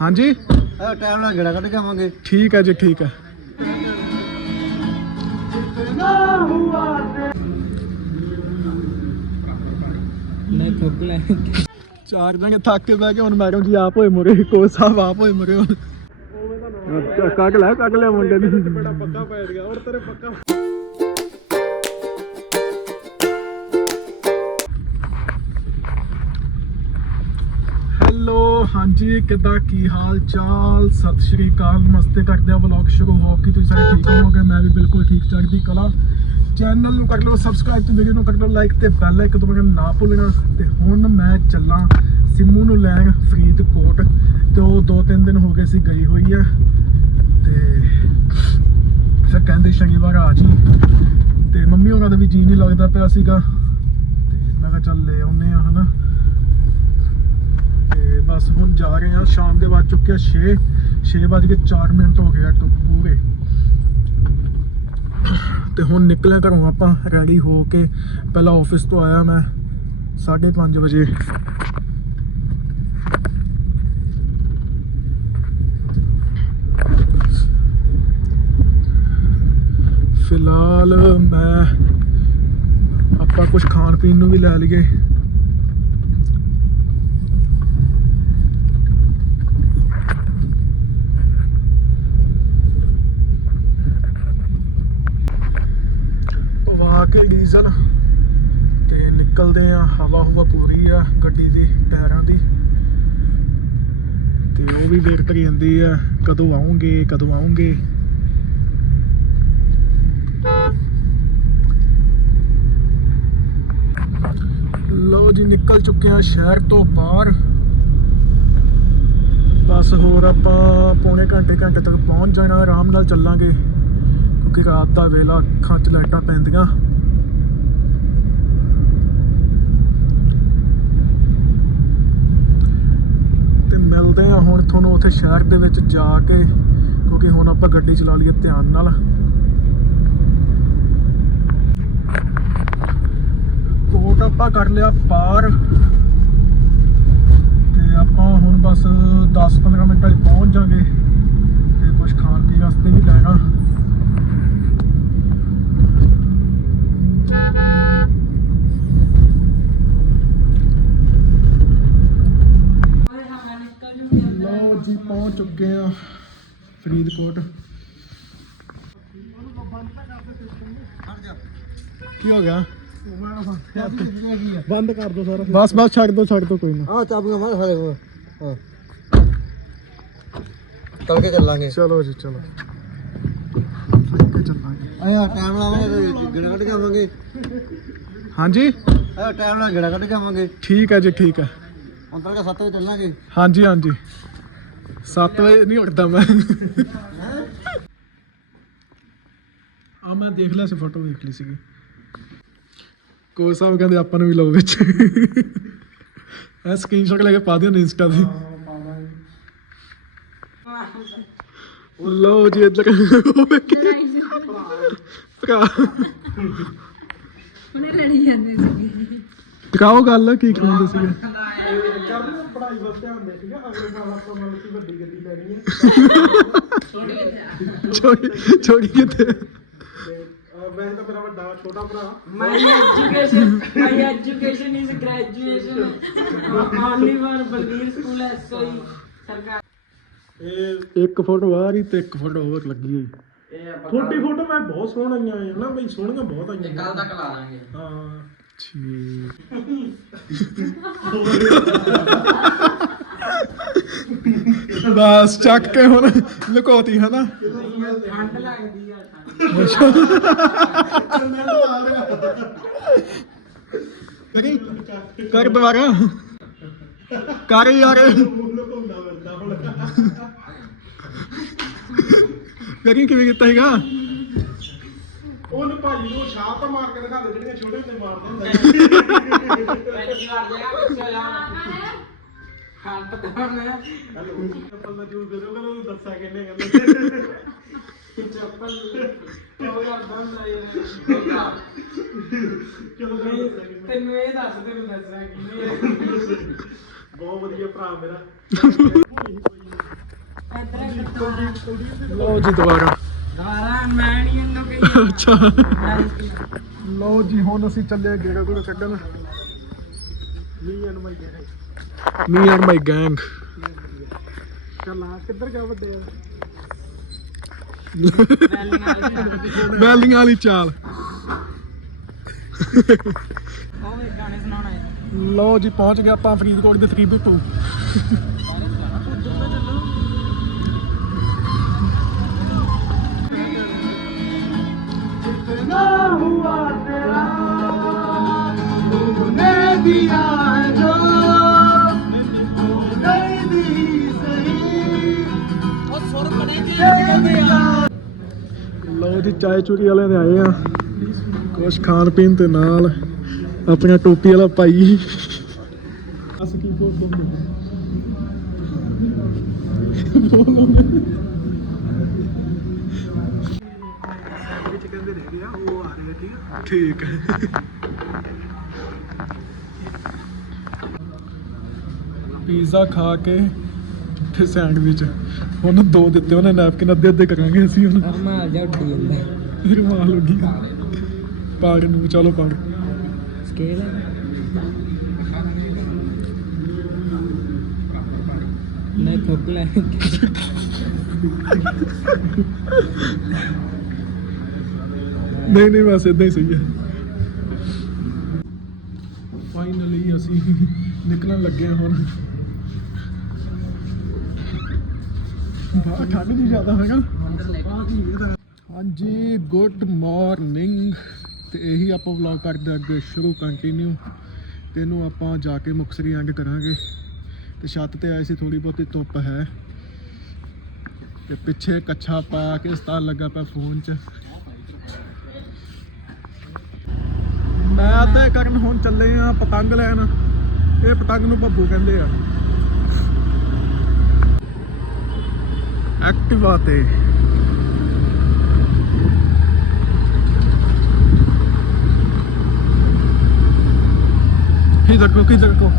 ਹਾਂਜੀ? ਟਾਈਮ ਨਾਲ ਗੇੜਾ ਕੱਢ ਕੇ ਆਵਾਂਗੇ। ਠੀਕ ਹੈ ਜੀ ਠੀਕ ਹੈ ਨਹੀਂ ਥੁੱਕ ਲੈ ਚਾਰ ਜਣੇ ਥੱਕ ਕੇ ਬਹਿ ਕੇ ਹੁਣ ਮੈਡਮ ਜੀ ਆਪ ਹੋਏ ਮੁਰੇ ਕੋਚ ਸਾਹਿਬ ਆਪ ਹੋਏ ਮੁਰੇ ਹੁਣ। ਕੱਢ ਲੈ ਕੱਢ ਲੈ ਮੁੰਡੇ ਨੇ। ਬੜਾ ਪੱਕਾ ਪੈ ਗਿਆ ਔਰ ਤੇਰੇ ਪੱਕਾ ਹਾਂਜੀ, ਕਿੱਦਾਂ, ਕੀ ਹਾਲ ਚਾਲ? ਸਤਿ ਸ਼੍ਰੀ ਅਕਾਲ, ਨਮਸਤੇ ਕਰਦੇ ਆ ਵਲੌਗ ਸ਼ੁਰੂ। ਹੋ ਕਿ ਤੁਸੀਂ ਸਾਰੇ ਠੀਕ ਹੋਵੋਗੇ। ਮੈਂ ਵੀ ਬਿਲਕੁਲ ਠੀਕ ਚੜ੍ਹਦੀ ਕਲਾ। ਚੈਨਲ ਨੂੰ ਕਰ ਲਓ ਸਬਸਕ੍ਰਾਈਬ ਤੇ ਵੀਡੀਓ ਨੂੰ ਕਰ ਲਓ ਲਾਈਕ ਤੇ ਬੈਲ ਆਈਕਨ ਦਬਾਉਣਾ ਨਾ ਭੁੱਲਣਾ। ਤੇ ਹੁਣ ਮੈਂ ਚੱਲਾਂ ਸਿੰਮੂ ਨੂੰ ਲੈਣ ਫਰੀਦਕੋਟ। ਤੇ ਉਹ ਦੋ ਤਿੰਨ ਦਿਨ ਹੋ ਗਏ ਸੀ ਗਈ ਹੋਈ ਆ। ਤੇ ਫਿਰ ਕਹਿੰਦੇ ਸ਼ਨੀਵਾਰ ਆ ਜੀ ਤੇ ਮੰਮੀ ਉਹਨਾਂ ਦਾ ਵੀ ਜੀ ਨਹੀਂ ਲੱਗਦਾ ਪਿਆ ਸੀਗਾ। ਤੇ ਮੈਂ ਕਿਹਾ ਚੱਲ ਲੈ ਆਉਨੇ ਆ ਹਨਾ। ਤੇ ਬਸ ਹੁਣ ਜਾ ਰਹੇ ਆ ਸ਼ਾਮ ਦੇ ਵੱਜ ਚੁੱਕੇ ਆ 6 6 ਵੱਜ ਕੇ 4 ਮਿੰਟ ਹੋ ਗਏ ਆ ਟੋ ਪੂਰੇ। ਤੇ ਹੁਣ ਨਿਕਲਿਆ ਘਰੋਂ ਆਪਾਂ ਰੈਡੀ ਹੋ ਕੇ ਪਹਿਲਾਂ ਆਫਿਸ ਤੋਂ ਆਇਆ ਮੈਂ 5:30 ਵਜੇ। ਫਿਲਹਾਲ ਮੈਂ ਆਪਾਂ ਕੁਝ ਖਾਣ ਪੀਣ ਨੂੰ ਵੀ ਲੈ ਲਈਏ ਪਵਾ ਕੇ ਡੀਜ਼ਲ ਤੇ ਨਿਕਲਦੇ ਆ, ਹਵਾ ਹੁਵਾ ਪੂਰੀ ਆ ਗੱਡੀ ਦੀ, ਟਾਇਰਾਂ ਦੀ। ਤੇ ਉਹ ਵੀ ਵੇਟ ਕਰੀ ਜਾਂਦੀ ਆ, ਕਦੋਂ ਆਉਂਗੇ ਕਦੋਂ ਆਉਂਗੇ। ਲੋ ਜੀ, ਨਿਕਲ ਚੁੱਕੇ ਆ ਸ਼ਹਿਰ ਤੋਂ ਬਾਹਰ। ਬਸ ਹੋਰ ਆਪਾਂ ਪੌਣੇ ਘੰਟੇ ਘੰਟੇ ਤੱਕ ਪਹੁੰਚ ਜਾਣਾ, ਆਰਾਮ ਨਾਲ ਚੱਲਾਂਗੇ। ਕਿਉਂਕਿ ਰਾਤ ਦਾ ਵੇਲਾ ਅੱਖਾਂ 'ਚ ਲਾਈਟਾਂ ਪੈਂਦੀਆਂ ਤੇ ਮਿਲਦੇ ਆ ਹੁਣ ਤੁਹਾਨੂੰ ਉੱਥੇ ਸ਼ਹਿਰ ਦੇ ਵਿੱਚ ਜਾ ਕੇ, ਕਿਉਂਕਿ ਹੁਣ ਆਪਾਂ ਗੱਡੀ ਚਲਾ ਲਈਏ ਧਿਆਨ ਨਾਲ। ਕੋਟ ਆਪਾਂ ਕਰ ਲਿਆ ਪਾਰ। ਤੇ ਆਪਾਂ ਹੁਣ ਬਸ 10-15 ਮਿੰਟਾਂ 'ਚ ਪਹੁੰਚ ਜਾਾਂਗੇ ਤੇ ਕੁਝ ਖਾਣ ਪੀਣ ਵਾਸਤੇ ਵੀ ਲੈਣਾ ਲਓ ਜੀ ਪਹੁੰਚ ਚੁੱਕੇ ਆ ਫਰੀਦਕੋਟ ਕੀ ਹੋ ਗਿਆ ਬੰਦ ਕਰ ਦੋ ਸਾਰਾ ਬਸ ਬਸ ਛੱਡ ਦੋ ਛੱਡ ਦੋ ਕੋਈ ਨਾ ਆਹ ਚਾਬੀਆਂ ਮਾਰ ਸਾਰੇ ਕੋਲ ਹਾਂ ਚੱਲ ਕੇ ਚੱਲਾਂਗੇ ਚਲੋ ਜੀ ਚਲੋ ਫੜ ਕੇ ਚੱਲਾਂਗੇ ਆਇਆ ਟਾਈਮ ਲਾਵਾਂਗੇ ਤੇ ਗੇੜਾ ਕੱਢ ਕੇ ਆਵਾਂਗੇ ਹਾਂਜੀ ਇਹ ਟਾਈਮ ਨਾਲ ਗੇੜਾ ਕੱਢ ਕੇ ਆਵਾਂਗੇ ਠੀਕ ਹੈ ਜੀ ਠੀਕ ਹੈ ਅੰਦਰ ਕੇ 7 ਵਜੇ ਚੱਲਾਂਗੇ ਹਾਂਜੀ ਹਾਂਜੀ 7 ਵਜੇ ਨਹੀਂ ਉੱਠਦਾ ਮੈਂ। ਆ ਮੈਂ ਦੇਖ ਲਿਆ ਸੀ ਫੋਟੋ ਦੇਖ ਲਈ ਸੀਗੀ। ਕੋਚ ਸਾਹਿਬ ਕਹਿੰਦੇ ਆਪਾਂ ਨੂੰ ਵੀ ਲਓ ਵਿੱਚ। ਇਹ ਸਕਰੀਨਸ਼ਾਟ ਲੈ ਕੇ ਪਾ ਦਿਓ ਇੰਸਟਾ ਤੇ। ਉਹ ਲਓ ਜੀ ਇੱਧਰ। ਭਰਾ। ਉਹਨੇ ਲੜੀ ਜਾਂਦੇ ਸੀਗੇ। ਦਿਖਾਓ ਗੱਲ ਕੀ ਕਹਿੰਦੇ ਸੀਗੇ। ਪੜਾਈ ਵੱਲ ਧਿਆਨ ਦੇ ਸੀਗਾ ਅਗਲੇ ਸਾਲ ਆਪਾਂ ਮਤਲਬ ਕਿ ਵੱਡੀ ਗੱਡੀ ਲੈਣੀ ਹੈ। ਛੋਟੀ ਛੋਟੀ ਕਿਤੇ ਵੈਸੇ ਤਾਂ ਮੇਰਾ ਵੱਡਾ ਛੋਟਾ ਭਰਾ। My education, my education is graduation. Only for Balbir School SOE. ਸਰਕਾਰ ਇਹ ਇੱਕ ਫੋਟੋ ਆ ਰਹੀ ਤੇ ਇੱਕ ਫੋਟੋ ਹੋਰ ਲੱਗੀ ਹੋਈ। ਤੁਹਾਡੀ ਫੋਟੋ ਮੈਂ ਬਹੁਤ ਸੋਹਣੀਆਂ ਆਈਆਂ ਨਾ ਬਈ ਸੋਹਣੀਆਂ ਬਹੁਤ ਆਈਆਂ। ਕੱਲ ਤੱਕ ਲਾ ਲਾਂਗੇ। ਹਾਂ। ਬਸ ਚੱਕ ਕੇ ਹੁਣ ਲੁਕੋਤੀ ਹਨਾ? ਠੰਡ ਲੱਗਦੀ ਆ ਕਰੀ, ਕਰ ਦੁਬਾਰਾ। ਕਰ ਯਾਰ। ਕਰੀ, ਕਿਵੇਂ ਕੀਤਾ ਹੈਗਾ ਉਹਨੂੰ ਨੂੰ ਛਾਪ ਮਾਰ ਕੇ ਦਿਖਾ ਜਿਹੜੀਆਂ ਛੋਟੇ ਹੁੰਦੇ ਮਾਰਦੇ ਹੁੰਦੇ ਪਹਿਲੀ ਚੱਪਲ ਦਾ ਜੂਸ ਦੇ ਦੋਗਾ ਉਹਨੂੰ ਦੱਸਿਆ ਕਿੰਨੇ ਕਹਿੰਦੇ ਚਲੋ ਤੁਹਾਨੂੰ ਦੱਸਿਆ ਕਿੰਨੇ ਬਹੁਤ ਵਧੀਆ ਭਰਾ ਮੇਰਾ ਲਓ ਜੀ ਦੁਬਾਰਾ। ਗਾਰਾ ਮੈਂ ਨਹੀਂ ਇਹਨੂੰ ਕਹੀ ਅੱਛਾ ਲਓ ਜੀ ਹੁਣ ਅਸੀਂ ਚੱਲੇ ਗੇੜਾ ਗੂੜਾ ਕੱਢਣ। Me and my gang me and my gang ਚੱਲਾ ਕਿੱਧਰ ਜਾ ਵੱਡੇ ਆ? ਬੈਲੀਆਂ ਵਾਲੀ ਚਾਲ। ਉਹ ਵੀ ਗਾਣੇ ਸੁਣਾਉਣਾ ਹੈ ਲਓ ਜੀ ਪਹੁੰਚ ਗਏ ਆਪਾਂ ਫਰੀਦਕੋਟ ਦੇ 3 ਲਓ ਜੀ ਚਾय ਚੂਰੀ ਵਾਲਿਆਂ ਦੇ ਆਏ ਆ। ਕੁਛ ਖਾਣ ਪੀਣ ਤੇ ਨਾਲ ਆਪਣਾ ਟੋਪੀ ਵਾਲਾ ਭਾਈ। ਅਸ ਕੀ ਕੋ ਤੁਮ ਉਹ ਆ ਰਿਹਾ ਠੀਕ ਹੈ। ਠੀਕ ਹੈ ਪੀਜ਼ਾ ਖਾ ਕੇ ਤੇ ਸੈਂਡਵਿਚ। ਉਹਨੂੰ ਦੋ ਦਿੱਤੇ ਉਹਨੇ ਨੈਪਕਿਨ ਅੱਧੇ ਅੱਧੇ ਕਰਾਂਗੇ ਅਸੀਂ ਹੁਣ ਮਾਲ ਜਾ ਉੱਡੀ ਜਾਂਦਾ। ਰੁਮਾਲ ਹੋ ਗਈ ਪਾੜ ਨੂੰ ਚਲੋ ਪਾੜ। ਸਕੇਲ ਨਹੀਂ ਥੋਕ ਲੈ ਨਹੀਂ ਨਹੀਂ, ਬਸ ਇਦਾਂ ਹੀ ਸਹੀ ਹੈ। ਫਾਈਨਲੀ ਅਸੀਂ ਨਿਕਲਣ ਲੱਗੇ ਹਾਂ ਹੁਣ। ਬਾਹਰ ਠੰਡ ਨਹੀਂ ਜ਼ਿਆਦਾ ਹੈਗਾ ਹਾਂਜੀ ਗੁੱਡ ਮਾਰਨਿੰਗ ਤੇ ਇਹੀ ਆਪਾਂ ਵਲੌਗ ਕਰਦੇ ਅੱਗੇ, ਸ਼ੁਰੂ ਕੰਟੀਨਿਊ ਤੇ ਇਹਨੂੰ ਆਪਾਂ ਜਾ ਕੇ ਮੁਕਸਰੀ ਅੰਗ ਕਰਾਂਗੇ। ਤੇ ਛੱਤ ਤੇ ਆਏ ਸੀ ਥੋੜੀ ਬਹੁਤੀ ਧੁੱਪ ਹੈ। ਤੇ ਪਿੱਛੇ ਕੱਛਾ ਪਾ ਕੇ ਸਤਾ ਲੱਗਾ ਪਿਆ ਫੋਨ 'ਚ। ਮੈਂ ਤੇ ਕਰਨ ਹੁਣ ਚੱਲੇ ਆ ਪਤੰਗ ਲੈਣ। ਇਹ ਪਤੰਗ ਨੂੰ ਭੱਬੂ ਕਹਿੰਦੇ ਆ। ਐਕਟਿਵਾ ਤੇ। ਕਿਧਰ ਕੋ ਕਿਧਰ ਕੋ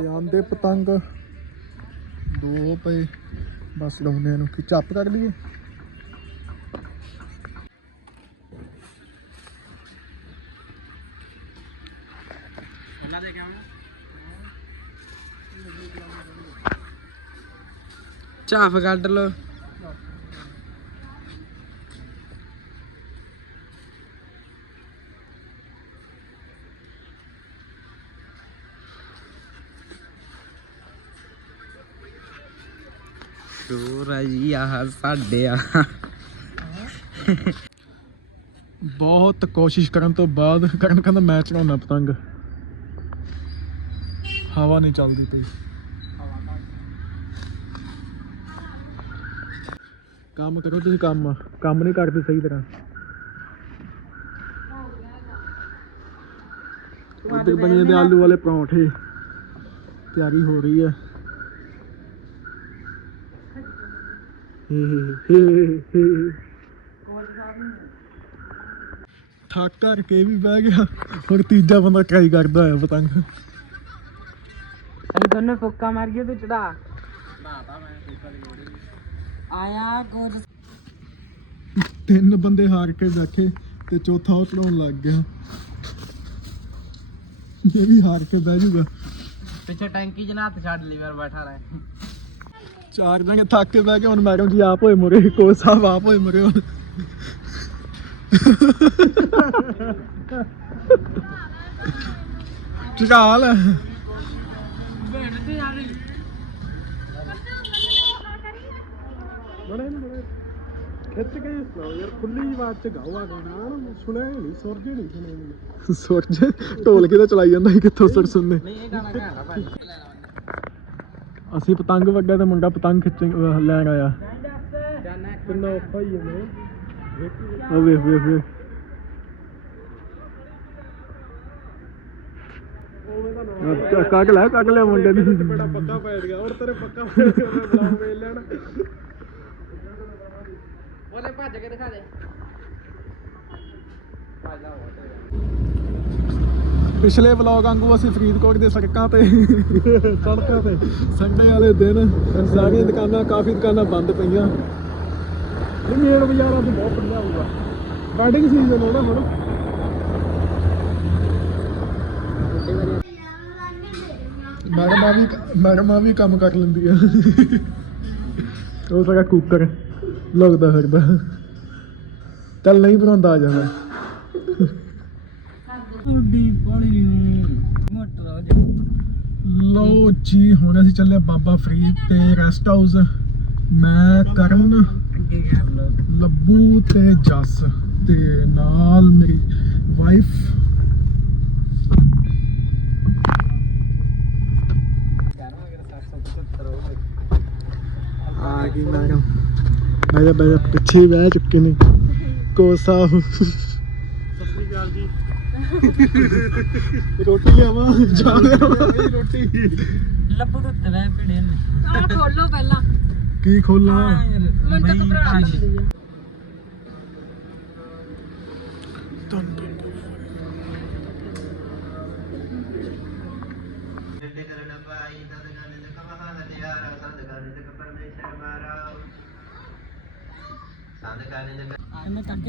ਲਿਆਂਦੇ ਪਤੰਗ। ਦੋ ਪਏ। ਬਸ ਲਾਉਣੇ ਨੂੰ ਕਿ ਚੱਪ ਕਰ ਲਈਏ? ਝਾਫ ਕੱਢ ਲੋ ਸ਼ੋਰ ਆ ਜੀ, ਆਹ ਸਾਡੇ ਆ। ਬਹੁਤ ਕੋਸ਼ਿਸ਼ ਕਰਨ ਤੋਂ ਬਾਅਦ, ਕਰਨ ਕਹਿੰਦਾ ਮੈਂ ਚੜਾਉਣਾ ਪਤੰਗ। ਹਵਾ ਨਹੀਂ ਚੱਲਦੀ ਪਈ। ਕੰਮ ਕਰੋ ਤੁਸੀਂ ਕੰਮ। ਕੰਮ ਨਹੀਂ ਕਰਦੇ ਸਹੀ ਤਰ੍ਹਾਂ। ਉਧਰ ਬਣੇ ਦੇ ਆਲੂ ਵਾਲੇ ਪਰੌਂਠੇ। ਤਿਆਰੀ ਹੋ ਰਹੀ ਹੈ। ਥੱਕ ਕਰਕੇ ਵੀ ਬਹਿ ਗਿਆ। ਹੁਣ ਤੀਜਾ ਬੰਦਾ ਟਰਾਈ ਕਰਦਾ ਹੋਇਆ ਪਤੰਗ। ਅਸੀਂ ਦੋਨੇ ਫੁੱਕਾ ਮਾਰ ਗਏ ਤੂੰ ਚੜਾ। ਆਇਆ ਤਿੰਨ ਬੰਦੇ ਹਾਰ ਕੇ ਬੈਠੇ ਤੇ ਚੌਥਾ ਉਹ ਚੜਾਉਣ ਲੱਗ ਗਿਆ। ਇਹ ਵੀ ਹਾਰ ਕੇ ਬਹਿ ਜਾਊਗਾ ਪਿੱਛੇ ਟੈਂਕੀ ਜਨਾ ਹੱਥ ਛੱਡ ਲਈ ਮੈਂ ਬੈਠਾ ਰਹਿ। ਚਾਰ ਜਣੇ ਥੱਕ ਕੇ ਬਹਿ ਗਏ ਹੁਣ ਮੈਡਮ ਜੀ ਆਪ ਹੋਏ ਮੁਰੇ ਕੋਚ ਸਾਹਿਬ ਆਪ ਹੋਏ ਮੁਰੇ ਹੁਣ। ਚਾਲ ਬੈਠਦੇ ਯਾਰ ਬੜੇ ਨੇ ਬੜੇ। ਖਿੱਚ ਕੇ ਸੁਣਾਓ ਯਾਰ ਖੁੱਲੀ ਆਵਾਜ਼ ਚ ਗਾਓ ਆ ਗਾਣਾ। ਨਾ ਸੁਣਿਆ ਹੀ ਨਹੀਂ ਸੁਰਜੇ ਨਹੀਂ ਸੁਣੇ ਸੁਰਜੇ? ਢੋਲ ਕੇ ਤਾਂ ਚਲਾਈ ਜਾਂਦਾ ਸੀ? ਕਿੱਥੋਂ ਸੁਰ ਸੁਣਨੇ? ਨਹੀਂ ਇਹ ਗਾਣਾ ਘੈਂਟਾ ਭਾਈ ਅਸੀਂ ਪਤੰਗ ਵੱਗਾ ਤੇ ਮੁੰਡਾ ਪਤੰਗ ਅਹ ਲੈਣ ਆਇਆ। ਕਿੰਨਾ ਔਖਾ ਹੀ ਹੈ ਉਹ ਵੇਖ ਵੇਖ ਵੇਖ। ਕੱਢ ਲੈ ਕੱਢ ਲੈ ਮੁੰਡੇ ਨੇ। ਬੜਾ ਪੱਕਾ ਪੈ ਗਿਆ। ਔਰ ਤੇਰੇ ਪੱਕਾ ਪੈ ਗਿਆ ਬਲਾਉ ਵੇਲ ਲੈਣ। ਉਹਦੇ ਭੱਜ ਕੇ ਦਿਖਾ ਦੇ। ਪਿਛਲੇ ਵਲੌਗ ਵਾਂਗੂ ਅਸੀਂ ਫਰੀਦਕੋਟ ਦੇ ਸੜਕਾਂ ਤੇ ਸੜਕਾਂ ਤੇ ਸੰਡੇ ਵਾਲੇ ਦਿਨ ਸਾਰੀਆਂ ਦੁਕਾਨਾਂ ਕਾਫੀ ਦੁਕਾਨਾਂ ਬੰਦ ਪਈਆਂ। ਇਹ ਮੇਨ ਬਾਜ਼ਾਰਾਂ ਤੇ ਬਹੁਤ ਵਧੀਆ ਹੋਊਗਾ। ਵੈਡਿੰਗ ਸੀਜ਼ਨ ਹੋਣਾ ਹੁਣ। ਮੈਡਮਾਂ ਵੀ ਮੈਡਮਾਂ ਵੀ ਕੰਮ ਕਰ ਲੈਂਦੀ ਆ ਉਹ ਸਾਰਾ ਕੁੱਕਰ ਲੱਗਦਾ ਫਿਰਦਾ। ਚੱਲ ਨਹੀਂ ਬਣਾਉਂਦਾ ਆ ਜਾਣਾ ਉੱਡੀ ਪਾਣੀ ਮੋਟਰ ਆ ਜਾ। ਲੋ ਜੀ ਹੁਣ ਅਸੀਂ ਚੱਲੇ ਬਾਬਾ ਫਰੀਦ ਤੇ ਰੈਸਟ ਹਾਊਸ ਮੈਂ ਕਰਨ ਲੱਭੂ ਤੇ ਜੱਸ ਤੇ ਨਾਲ ਮੇਰੀ ਵਾਈਫ ਆ ਗਈ ਮੈਡਮ। ਬੈਜਾ ਬੈਜਾ ਪਿੱਛੇ ਹੀ ਬਹਿ ਚੁੱਕੇ ਨੇ ਕੋਸਾ ਰੋਟੀ ਲਿਆਵਾਂ ਜਾ ਲਿਆਵਾਂ ਰੋਟੀ ਲੱਭੂ ਤੋਂ ਤਵੇ ਪੜੇ ਨੇ ਆਹ ਖੋਲੋ ਪਹਿਲਾਂ ਕੀ ਖੋਲਾਂ ਮੈਨੂੰ ਤਾਂ ਘਬਰਾਹਟ ਹੁੰਦੀ ਆ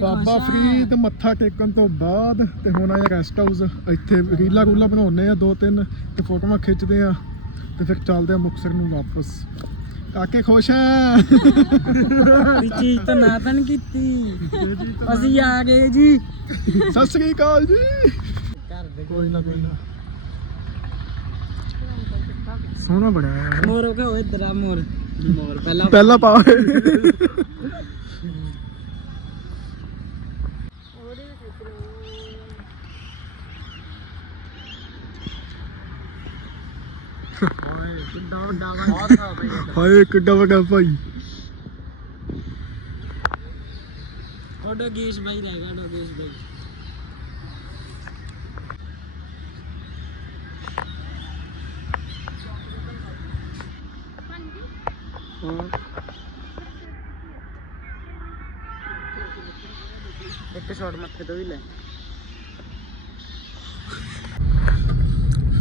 ਬਾਬਾ ਫਰੀਦ ਮੱਥਾ ਟੇਕਣ ਤੋਂ ਬਾਅਦ ਤੇ ਹੁਣ ਆਇਆ ਰੈਸਟ ਹਾਊਸ ਇੱਥੇ ਰੀਲਾ ਰੂਲਾ ਬਣਾਉਨੇ ਆ ਦੋ ਤਿੰਨ ਤੇ ਫੋਟੋਆਂ ਖਿੱਚਦੇ ਆ ਤੇ ਫਿਰ ਚੱਲਦੇ ਆ ਮੁਕਤਸਰ ਨੂੰ ਵਾਪਸ। ਕਾਕੇ ਖੁਸ਼ ਆ? ਕੋਈ ਚੀਜ਼ ਤਾਂ ਨਾ ਤਾਂ ਨੀ ਕੀਤੀ। ਅਸੀਂ ਆ ਗਏ ਜੀ। ਸਤਿ ਸ੍ਰੀ ਅਕਾਲ ਜੀ। ਕੋਈ ਨਾ ਕੋਈ ਨਾ। ਸੋਹਣਾ ਬਣਿਆ ਮੋਰ ਹੋ ਗਿਆ ਇਧਰ ਆ ਮੋਰ। ਮੋਰ ਪਹਿਲਾਂ ਪਹਿਲਾ ਪਾ। ਕਿੱਡਾ ਵੱਡਾ ਵਾ ਬਹੁਤ ਆ ਬਈ ਹਾਏ ਕਿੱਡਾ ਵੱਡਾ ਭਾਈ ਤੁਹਾਡਾ ਗੇਸ਼ ਬਾਈ। ਰਹੇਗਾ ਡੋਗੇਸ਼ ਬਾਈ ਇੱਕ ਸ਼ਾਟ ਮੱਥੇ ਤੋਂ ਵੀ ਲੈ।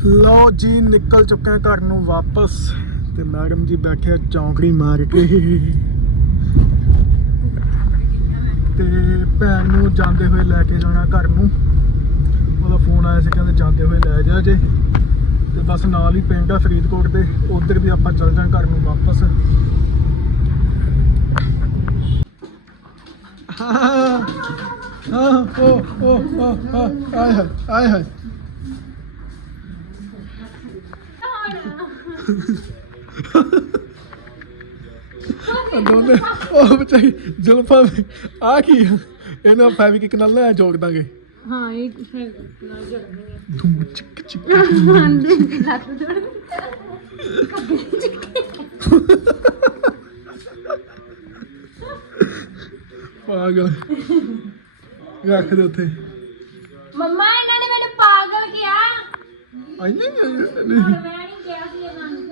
ਲਓ ਜੀ, ਨਿਕਲ ਚੁੱਕੇ ਹਾਂ ਘਰ ਨੂੰ ਵਾਪਸ ਤੇ ਮੈਡਮ ਜੀ ਬੈਠੇ ਚੌਂਕੜੀ ਮਾਰ ਕੇ। ਤੇ ਭੈਣ ਨੂੰ ਜਾਂਦੇ ਹੋਏ ਲੈ ਕੇ ਜਾਣਾ ਘਰ ਨੂੰ। ਉਹਦਾ ਫੋਨ ਆਇਆ ਸੀ, ਕਹਿੰਦੇ ਜਾਂਦੇ ਹੋਏ ਲੈ ਜਾ ਜੇ। ਤੇ ਬਸ ਨਾਲ ਹੀ ਪਿੰਡ ਆ ਫਰੀਦਕੋਟ ਦੇ, ਉਧਰ ਵੀ ਆਪਾਂ ਚੱਲ ਜਾਾਂ ਘਰ ਨੂੰ ਵਾਪਸ। ਹਾਂ ਹਾਂ ਓ ਓ ਓ ਆਏ ਹਾਏ ਆਏ ਹਾਏ ਦੋਨੇ ਉਹ ਬਚਾਈ ਜ਼ੁਲਫਾਂ ਆ ਕੀ ਆ? ਇਹਨਾਂ ਫੈਬਰਿਕ ਨਾਲ ਲੈ ਜੋੜ ਦਾਂਗੇ ਹਾਂ ਇਹ ਫਿਰ ਨਾਲ ਜੜਨੀ ਧੂਮ ਚਿਕ ਚਿਕ ਮੰਦੇ ਲੱਤ ਜੜ ਪਾਗਲ ਰੱਖ ਦੇ ਉੱਥੇ। ਮੰਮਾ ਇਹਨਾਂ ਨੇ ਮੈਨੂੰ ਪਾਗਲ ਕਿਹਾ। ਆਈ ਨਹੀਂ ਮੈਂ ਨਹੀਂ ਕਿਹਾ ਸੀ ਇਹਨਾਂ ਨੂੰ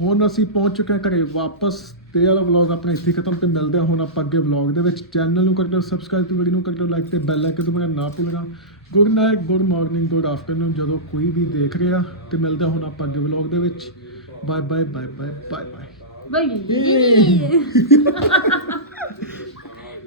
ਹੁਣ ਅਸੀਂ ਪਹੁੰਚ ਚੁੱਕੇ ਹਾਂ ਘਰੇ ਵਾਪਸ। ਤੇ ਇਹ ਵਾਲਾ ਵਲੌਗ ਆਪਣਾ ਇੱਥੇ ਖਤਮ ਤੇ ਮਿਲਦੇ ਹਾਂ ਹੁਣ ਆਪਾਂ ਅੱਗੇ ਵਲੌਗ ਦੇ ਵਿੱਚ। ਚੈਨਲ ਨੂੰ ਕਰ ਦਿਓ ਸਬਸਕ੍ਰਾਈਬ ਤੇ ਵੀਡੀਓ ਨੂੰ ਕਰ ਦਿਓ ਲਾਈਕ ਤੇ ਬੈਲ ਆਈਕਨ ਦਬਾਉਣਾ ਨਾ ਭੁੱਲਣਾ। Good night good morning good afternoon ਜਦੋਂ ਕੋਈ ਵੀ ਦੇਖ ਰਿਹਾ। ਤੇ ਮਿਲਦੇ ਹੁਣ ਆਪਾਂ ਅੱਗੇ ਵਲੌਗ ਦੇ ਵਿੱਚ। Bye bye bye bye bye bye ਬਈ।